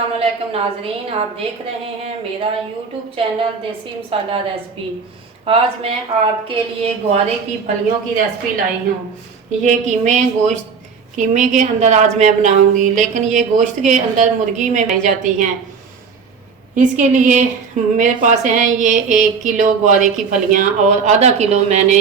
अस्सलाम वालेकुम नाजरीन, आप देख रहे हैं मेरा यूट्यूब चैनल देसी मसाला रेसिपी। आज मैं आपके लिए ग्वारे की फलियों की रेसिपी लाई हूँ। ये कीमे के अंदर आज मैं बनाऊंगी, लेकिन ये गोश्त के अंदर मुर्गी में बनाई जाती हैं। इसके लिए मेरे पास हैं ये 1 किलो ग्वारे की फलियाँ और आधा किलो मैंने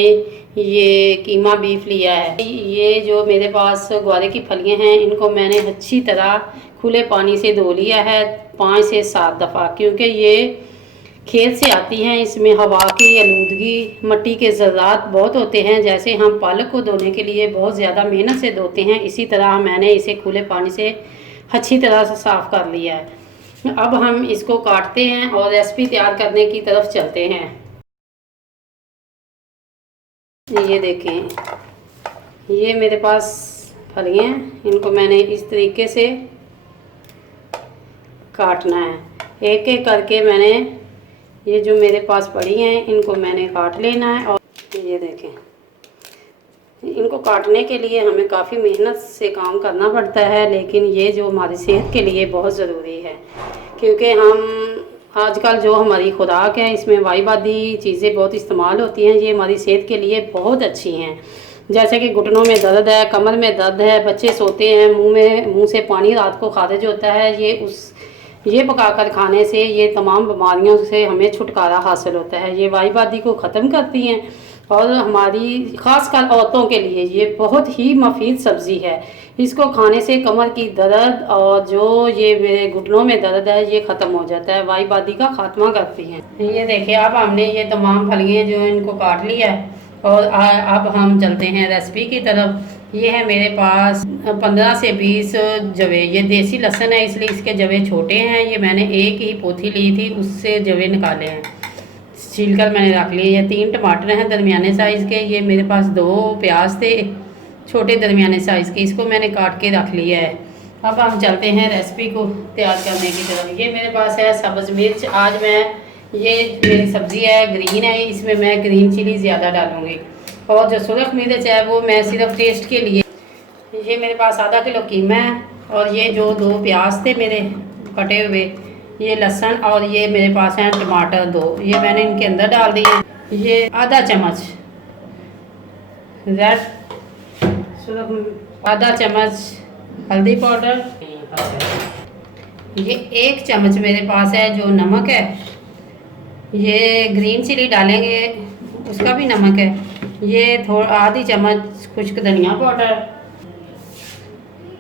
ये कीमा बीफ लिया है। ये जो मेरे पास ग्वारे की फलियाँ हैं, इनको मैंने अच्छी तरह खुले पानी से धो लिया है 5 से 7 दफ़ा, क्योंकि ये खेत से आती हैं। इसमें हवा की आलूदगी, मिट्टी के ज़रात बहुत होते हैं। जैसे हम पालक को धोने के लिए बहुत ज़्यादा मेहनत से धोते हैं, इसी तरह मैंने इसे खुले पानी से अच्छी तरह से साफ़ कर लिया है। अब हम इसको काटते हैं और रेसिपी तैयार करने की तरफ चलते हैं। ये देखें, ये मेरे पास फलियाँ हैं, इनको मैंने इस तरीके से काटना है। एक एक करके मैंने ये जो मेरे पास पड़ी हैं इनको मैंने काट लेना है। और ये देखें, इनको काटने के लिए हमें काफ़ी मेहनत से काम करना पड़ता है, लेकिन ये जो हमारी सेहत के लिए बहुत ज़रूरी है, क्योंकि हम आजकल जो हमारी खुराक है इसमें वाईबादी चीज़ें बहुत इस्तेमाल होती हैं। ये हमारी सेहत के लिए बहुत अच्छी हैं। जैसे कि घुटनों में दर्द है, कमर में दर्द है, बच्चे सोते हैं मुंह से पानी रात को खारिज होता है, ये पकाकर खाने से ये तमाम बीमारियों से हमें छुटकारा हासिल होता है। ये वाईबादी को ख़त्म करती हैं और हमारी ख़ासकर औरतों के लिए ये बहुत ही मुफीद सब्ज़ी है। इसको खाने से कमर की दर्द और जो ये घुटनों में दर्द है ये ख़त्म हो जाता है, वाईबादी का खात्मा करती हैं। ये देखिए, अब हमने ये तमाम फलियाँ जो इनको काट लिया है और अब हम चलते हैं रेसिपी की तरफ। ये है मेरे पास 15 से 20 जवे। ये देसी लहसुन है, इसलिए इसके जवे छोटे हैं। ये मैंने एक ही पोथी ली थी, उससे जवे निकाले हैं, छीलकर मैंने रख लिए। ये 3 टमाटर हैं दरमियाने साइज़ के। ये मेरे पास 2 प्याज थे छोटे दरमियाने साइज़ के, इसको मैंने काट के रख लिया है। अब हम चलते हैं रेसिपी को तैयार करने की तरफ। ये मेरे पास है सब्ज़ मिर्च। आज मैं ये मेरी सब्ज़ी है ग्रीन है, इसमें मैं ग्रीन चिली ज़्यादा डालूँगी, और जो सुरख मिर्च है वो मैं सिर्फ टेस्ट के लिए। ये मेरे पास आधा किलो कीमा है, और ये जो 2 प्याज थे मेरे कटे हुए, ये लहसुन, और ये मेरे पास हैं टमाटर 2, ये मैंने इनके अंदर डाल दिए। ये आधा चम्मच रेड सुरख, आधा चम्मच हल्दी पाउडर, ये 1 चम्मच मेरे पास है जो नमक है। ये ग्रीन चिली डालेंगे, उसका भी नमक है। ये आधी चम्मच खुश्क धनिया पाउडर,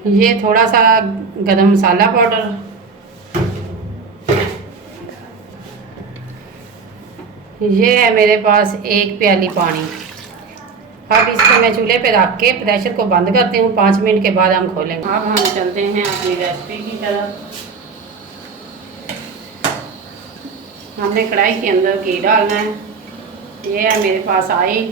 ये थोड़ा सा गरम मसाला पाउडर, ये है मेरे पास 1 प्याली पानी। अब इसको मैं चूल्हे पे रख के प्रेशर को बंद करती हूँ। 5 मिनट के बाद हम खोलेंगे। अब हम चलते हैं अपनी रेसिपी की तरफ। हमने कढ़ाई के अंदर घी डालना है। ये है मेरे पास ऑयल।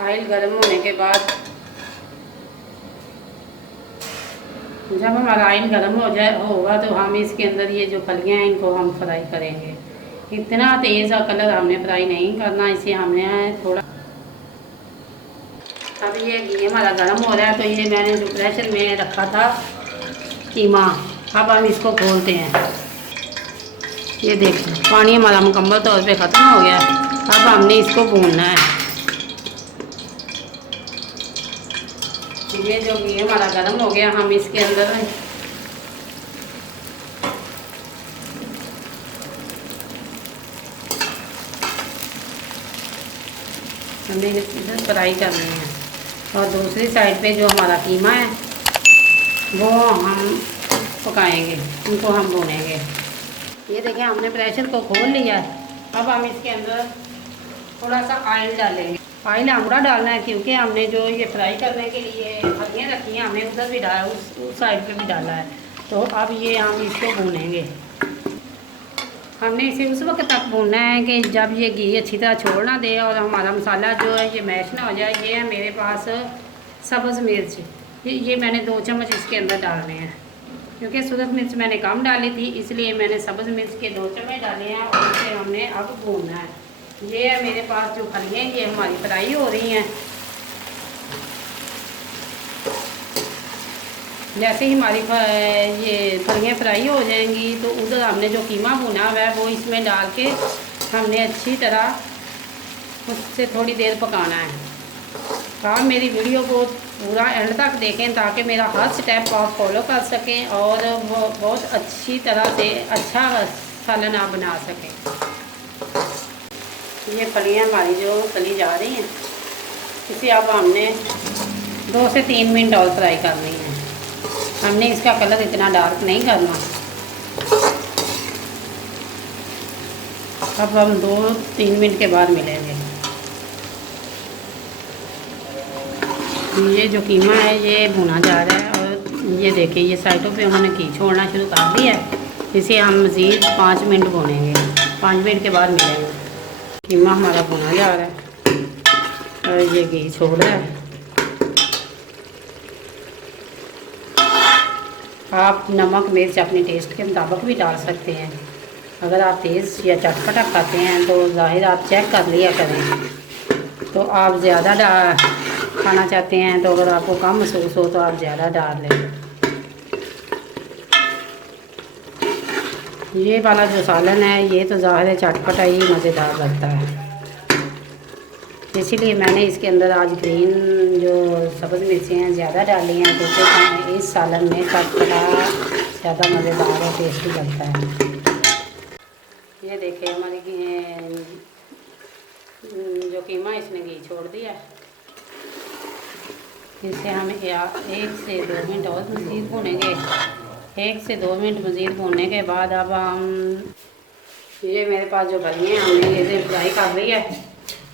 ऑयल गर्म होने के बाद, जब हमारा ऑयल गर्म होगा तो हम इसके अंदर ये जो फलियाँ हैं इनको हम फ्राई करेंगे। इतना तेज़ कलर हमने फ्राई नहीं करना, इसे हमने थोड़ा। अब ये घी हमारा गर्म हो रहा है, तो ये मैंने जो प्रेशर में रखा था कीमा, अब हम इसको खोलते हैं। ये देखिए, पानी हमारा मुकम्मल तौर पे ख़त्म हो गया। अब हमने इसको भूनना है। ये जो घी हमारा गर्म हो गया, हम इसके अंदर हमने इधर फ्राई करनी है, और दूसरी साइड पे जो हमारा कीमा है वो हम पकाएंगे, उनको हम भूनेंगे। ये देखिए, हमने प्रेशर को खोल लिया है। अब हम इसके अंदर थोड़ा सा ऑयल डालेंगे। ऑयल हमरा डालना है, क्योंकि हमने जो ये फ्राई करने के लिए फलियाँ रखी हैं हमने उधर भी डाला, उस साइड पे भी डाला है। तो अब ये हम इसको भूनेंगे। हमने इसे उस वक्त तक भूनना है कि जब ये घी अच्छी तरह छोड़ ना दे और हमारा मसाला जो है ये मैश ना हो जाए। ये है मेरे पास सब्ज़ मिर्च, ये मैंने 2 चम्मच इसके अंदर डालने हैं, क्योंकि सूरख मिर्च मैंने कम डाली थी, इसलिए मैंने सब्ज़ मिर्च के 2 चम्मच डाले हैं, और इसे हमने अब भूनना है। ये है मेरे पास जो फलियाँ, ये हमारी फ्राई हो रही हैं। जैसे ही हमारी ये फलियाँ फ्राई हो जाएंगी तो उधर हमने जो कीमा भुना हुआ है वो इसमें डाल के हमने अच्छी तरह उससे थोड़ी देर पकाना है। आप मेरी वीडियो को पूरा एंड तक देखें ताकि मेरा हर स्टेप आप फॉलो कर सकें और वो बहुत अच्छी तरह से अच्छा सालन आप बना सकें। ये फलियाँ हमारी जो तली जा रही हैं, इसे अब हमने 2 से 3 मिनट और फ्राई करनी है। हमने इसका कलर इतना डार्क नहीं करना। अब हम 2-3 मिनट के बाद मिलेंगे। ये जो कीमा है ये भुना जा रहा है और ये देखिए ये साइडों पे उन्होंने घी छोड़ना शुरू कर दिया है। इसे हम मज़ीद 5 मिनट भुनेंगे। 5 मिनट के बाद मिलेंगे। कीमा हमारा भुना जा रहा है और ये घी छोड़ रहा है। आप नमक मिर्च अपने टेस्ट के मुताबिक भी डाल सकते हैं। अगर आप तेज़ या चटपटा खाते हैं तो ज़ाहिर आप चेक कर लिया करें। तो आप ज़्यादा खाना चाहते हैं तो अगर आपको कम महसूस हो तो आप ज़्यादा डाल लें। ये वाला जो सालन है ये तो ज़ाहिर चटपटा ही मज़ेदार लगता है, इसीलिए मैंने इसके अंदर आज ग्रीन जो सब्ज़ मिर्चें हैं ज़्यादा डाली हैं, क्योंकि इस सालन में चटपटा ज़्यादा मज़ेदार और टेस्टी लगता है। ये देखिए हमारी जो कीमा इसने घी छोड़ दिया। इसे हम 1 से 2 मिनट और मज़ीद भूनेंगे। 1 से 2 मिनट मज़ीद भूनने के बाद अब हम ये मेरे पास जो फलियाँ हैं हमने इसे फ्राई कर ली है।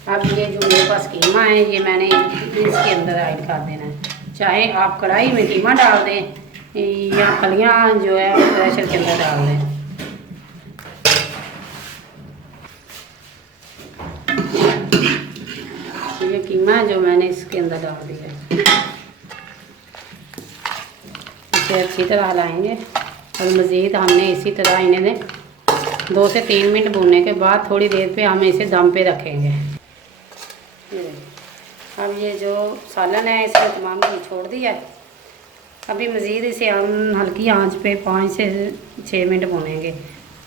अब ये जो मेरे पास कीमा है ये मैंने इसके अंदर ऐड कर देना है। चाहे आप कढ़ाई में कीमा डाल दें या फलियाँ जो है प्रेशर के अंदर डाल दें। ये कीमा जो मैंने इसके अंदर डाल दिया है, इसे अच्छी तरह हिलाएंगे और मज़ीद हमने इसी तरह इन्हें 2 से 3 मिनट भूनने के बाद थोड़ी देर पे हम इसे दम पे रखेंगे। अब ये जो सालन है इसने तमाम घी छोड़ दिया है। अभी मज़ीद इसे हम हल्की आंच पे 5 से 6 मिनट भूनेंगे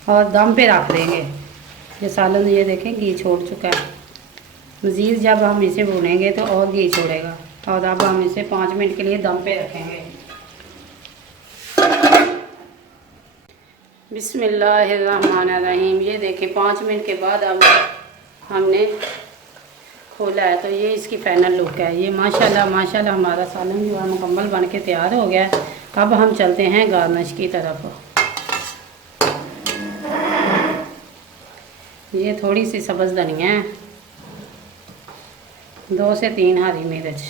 और दम पे रख देंगे। ये सालन ये देखें घी छोड़ चुका है। मज़ीद जब हम इसे भूनेंगे तो और घी छोड़ेगा और अब हम इसे 5 मिनट के लिए दम पे रखेंगे। बिस्मिल्लाहिर्रहमानिर्रहीम। ये देखिए 5 मिनट के बाद अब हमने खोला है तो ये इसकी फ़ाइनल लुक है। ये माशाल्लाह माशाल्लाह हमारा सालन जो है मुकम्मल बन के तैयार हो गया है। अब हम चलते हैं गार्निश की तरफ। ये थोड़ी सी सब्ज़ धनिया है, 2 से 3 हरी मिर्च।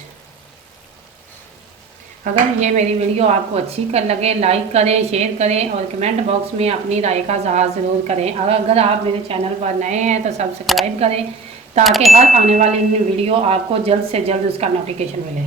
अगर ये मेरी वीडियो आपको अच्छी लगे लाइक करें, शेयर करें और कमेंट बॉक्स में अपनी राय का इज़हार ज़रूर करें। अगर आप मेरे चैनल पर नए हैं तो सब्सक्राइब करें ताकि हर आने वाली वीडियो आपको जल्द से जल्द उसका नोटिफिकेशन मिले।